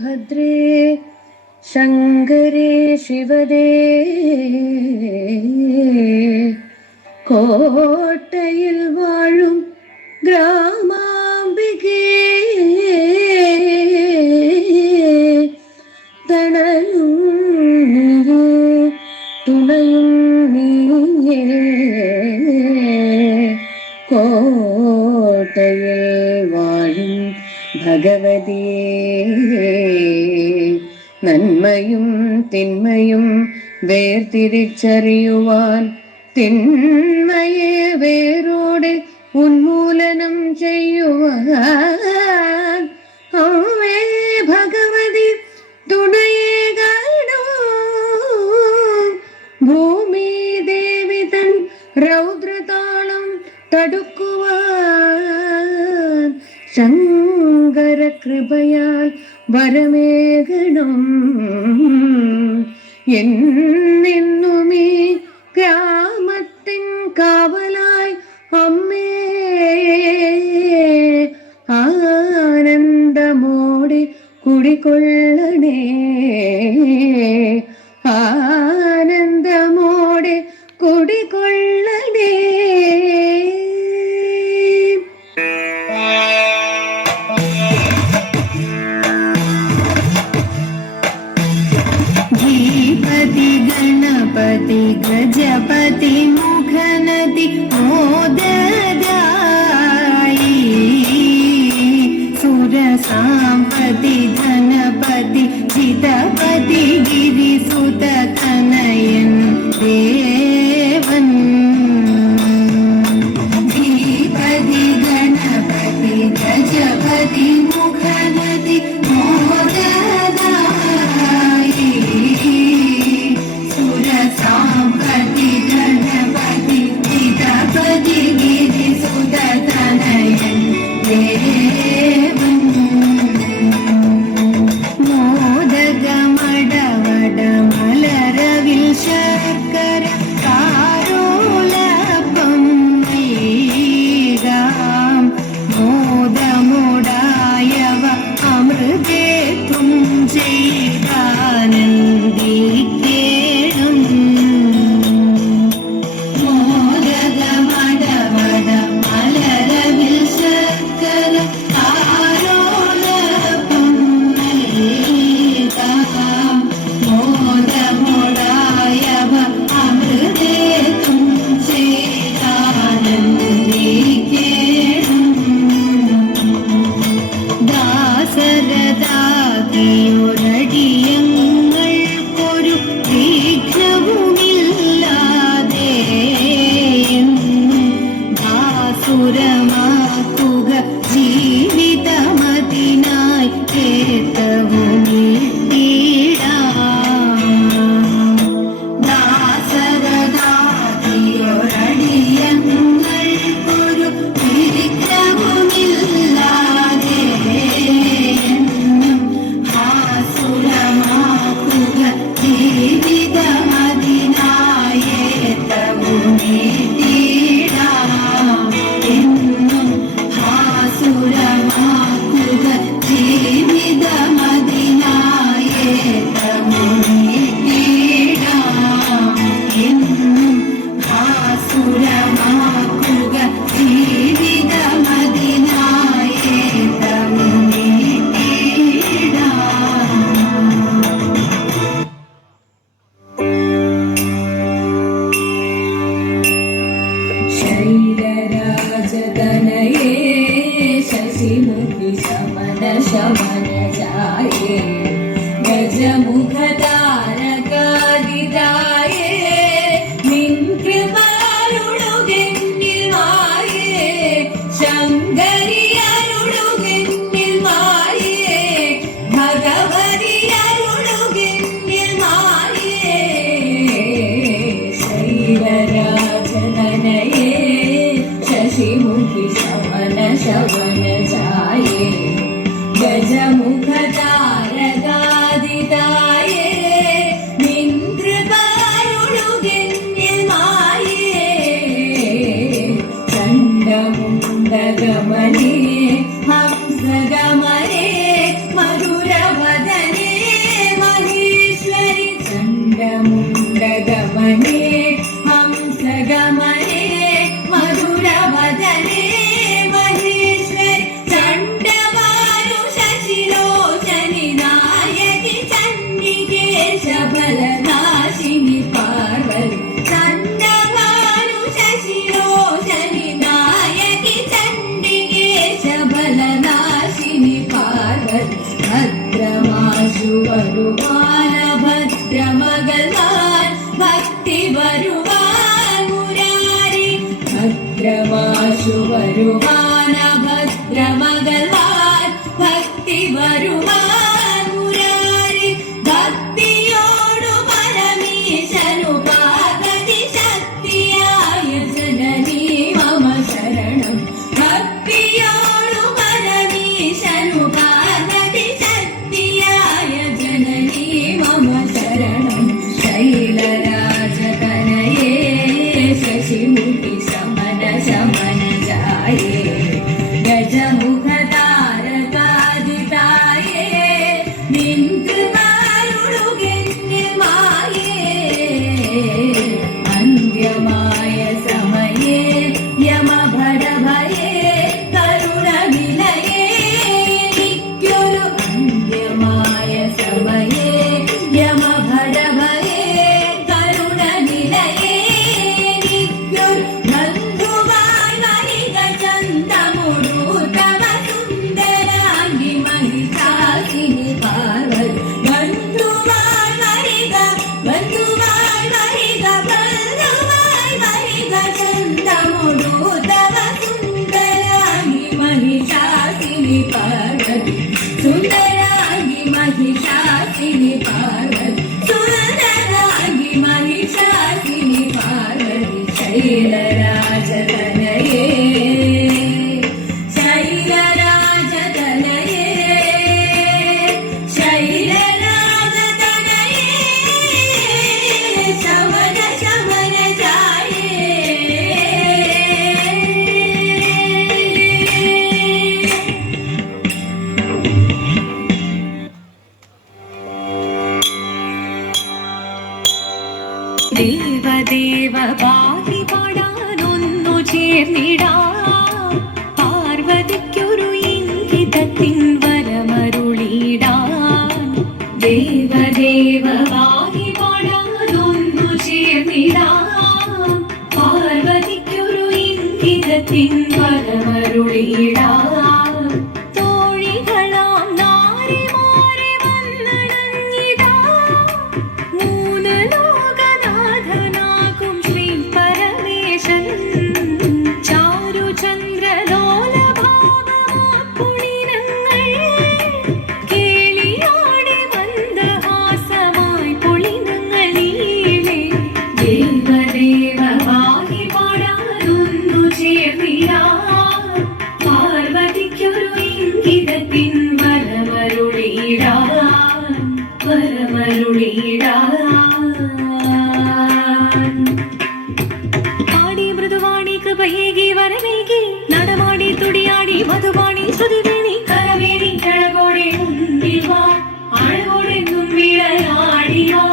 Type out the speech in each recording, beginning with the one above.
ഭദ്രേ ശങ്കരേ ശിവദേ കോട്ടയിൽ വാഴും ഗ്രാമാംബികേ തണലും നീയേ തുണയും നീയേ കോട്ടയിൽ വാഴും ഭഗവതിയേ നന്മയും തിന്മയും വേർതിരിച്ചറിയുവാൻ തിന്മയെ വേരോടെ ഉന്മൂലനം ചെയ്യുവാൻ അമ്മേ ഭഗവതി തുണയേ കാണൂ ഭൂമി ദേവി തൻ രൗദ്രതാളം തടുക്കുവാൻ ശങ്കര കൃപയാൽ വരമേകണം എന്നെന്നുമീ ഗ്രാമത്തിൻ കാവലായി അമ്മേ ആനന്ദമോടെ കുടികൊള്ളണേ ആനന്ദമോടെ കുടികൊള്ളണേ. ധീപതി ഗണപതി ഗജപതി മുഖനതി മോദദായി സുരസാംപതി ധനപതി ചിതപതി ഗിരിസുത തനയൻ ദേവൻ ധീപതി ഗണപതി ഗജപതി മുഖനതി മോദദായി സുരസാംപതി ധനപതി ചിതപതി ഗിരിസുത തനയൻ ദേവൻ മോദകമടവട മലരവിൽ ശർക്കര കാരോലപ്പം നൽകാം മോദമുടായവ അമൃതേത്തും ചെയ്താനന്ദിക്കേണം മോദകമടവട മലരവിൽ ശർക്കര കാരോലപ്പം നൽകാം മോദമുടായവ അമൃതേത്തും ചെയ്താനന്ദിക്കേണം ദാസരദാതിയൊരടിയങ്ങൾക്കൊരു വിഘ്നവുമില്ലാതെ ഭാസുരമാക്കുക ജീവിതമതിനായി ദാസരദാതിയൊരടിയങ്ങൾക്കൊരു വിഘ്നവുമില്ലാതെ ഭാസുരമാക്കുക ജീവിതമതിനായേറ്റവുമീട്ടിടാം എന്നും ഭാസുരമാക്കുക ജീവിതമതിനായേറ്റവുമീട്ടിടാം എന്നും ഭാസുരമാക്കുക ജീവിതമതിനായേറ്റവുമീട്ടിടാം. ശൈലരാജതനയേ ശശിമുഖി ശമന ശമന ജായേ ഗജമുഖതാരകാദിതായേ നിൻ കൃപാരുളുകെന്നിൽ മായേ ശങ്കരി അരുളുകെന്നിൽ മായേ ഭഗവതി അരുളുകെന്നിൽ മായേ ശൈലരാജതനയേ ശശിമുഖി ശമന ശമന ജായേ ഗജമുഖതാരകാദിതായേ നിൻ കൃപാരുളുകെന്നിൽ മായേ ചണ്ഡമുണ്ഡഗമനേ ഹംസഗമനേ പാർവതി ഭദ്രമാശു വരുവാന ഭദ്രമകലാൻ ഭക്തി വരുവാൻ മുരാരി ഭദ്രമാശു വരുവാന ഭദ്രമകലാൻ ഭക്തി വരുവാൻ മുരാരി ഭക്തിയോടു പരമീശനു പാർവതി ശക്തിയായ ജനനീ മമ ശരണം ഭക്തിയോടു പരമീശനു പാർവതി ശക്തിയായ ജനനീ മമ ശരണം ശൈലരാജതനയേ ശശിമുഖി ശമന ശമന ജായേ ഗജമുഖതാരകാദിതായേ നിൻകൃപാരുളുകെന്നിൽ മായേ അന്ത്യമായ സമയേ യമഭടഭയേ കരുണവിലയേ എനിക്കൊരു അന്ത്യമായ സമയേ യമഭടഭയേ കരുണവിലയേ എനിക്കൊരു ബന്ധുവായി വരിക ചന്തമുടു തവ സുന്ദരാംഗി മഹിഷാസിനി പാർവതി ബന്ധുവായി വരിക ബന്ധുവായി വരിക ബന്ധുവായി വരിക ചന്തമുടു തവ സുന്ദരാംഗി മഹിഷാസിനി പാർവതി സുന്ദരാംഗി മഹിഷാസിനി പാർവതി സുന്ദരാംഗി മഹിഷാസിനി പാർവതി ശൈലരാജതനയേ ശൈലരാജതനയേ ശൈലരാജതനയേ ശമന ശമന ജായേ ദേവദേവ പാടി പാടാനൊന്നു ചേർന്നിടാം പാർവതിക്കൊരു ഇംഗിതത്തിൻ വരമരുളിടാൻ ദേവദേവ പാടി പാടാനൊന്നു ചേർന്നിടാം പാർവതിക്കൊരു ഇംഗിതത്തിൻ വരമരുളിടാൻ തോഴികളാം നാരിമാരെ വന്നണഞ്ഞിടാ മൂന്ന് ലോകനാഥനാകും ശ്രീ പരമേശൻ ചാരുചന്ദ്രലോലഭാവമാക്കുളിനങ്ങൾ കേളിയാടി മന്ദഹാസമായി പൊളിനങ്ങളീളെ ദേവദേവ പാടി പാടാനൊന്നു ചേർന്നിടാം പാർവതിക്കൊരു ഇംഗിതത്തിൻ വരമരുളിടാൻ ആടി മൃദുവാണി കൃപയേകി വരമേകി നടമാടി തുടിയാടി മധുവാണി ശ്രുതിവേണി കരവേണി അഴകോടെ മുന്നിൽ വാ അഴകോടെന്നും വിളയാടിവാ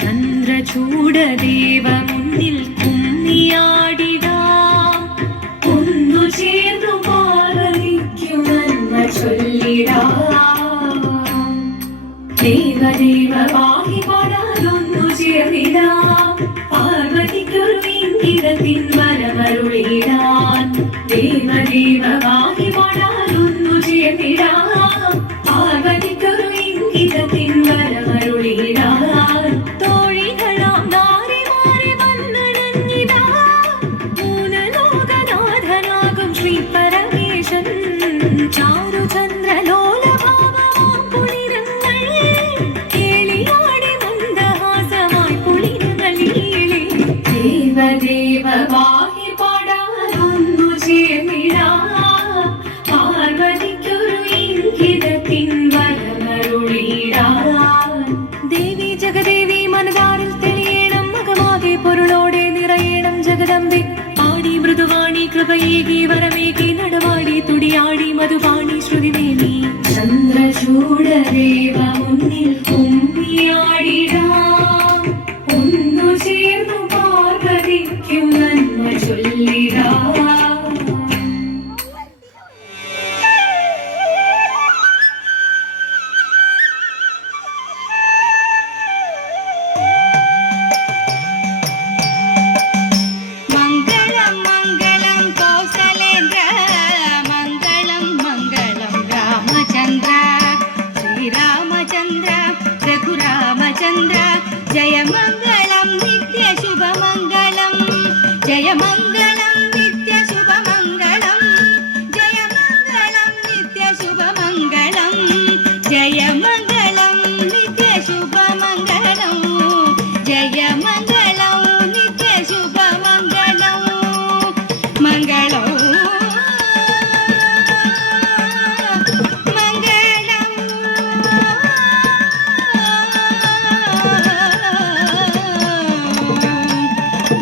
ചന്ദ്രചൂടദേവ മുന്നിൽ കുന്നിയാടിടാം ഒന്നു ചേർന്നു പാർവതിക്കു നന്മ ചൊല്ലിടാം ദേവദേവ പാടി പാടാനൊന്നു ചേർന്നിടാം പാർവതിക്കൊരു ഇംഗിതത്തിൻ വരമരുളിടാൻ ദേവദേവ പാടി പാടാനൊന്നു ചേർന്നിടാം പാർവതിക്കൊരു ഇംഗിതത്തിൻ വരമരുളിടാൻ തോഴികളാം നാരിമാരെ വന്നണഞ്ഞിടാ മൂന്ന് ലോകനാഥനാകും ശ്രീ പരമേശൻ ചാരുചന്ദ്രലോലഭാവമാം കുളിരങ്ങൾ കേളിയാടി മന്ദഹാസമായി പൊളിനങ്ങളീളെ ദേവദേവ പാടി പാടാനൊന്നു ചേർന്നിടാം പാർവതിക്കൊരു ഇംഗിതത്തിൻ വരമരുളിടാൻ ദേവി ജഗദേവി മനതാരിൽ തെളിയണം മകമാകെ പൊരുളോടെ നിറയണം ജഗദംബെ ആടി മൃദുവാണി കൃപയേകി വരമേകി നടവാടി തുടിയാടി മധുവാണി ശ്രുതിവേണി ചന്ദ്രചൂടദേവ മുന്നിൽ കുമ്പിയാടിടാം ഒന്നു ചേർന്നു പാർവതിക്കു നന്മ ചൊല്ലിടാം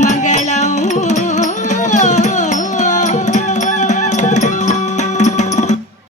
മക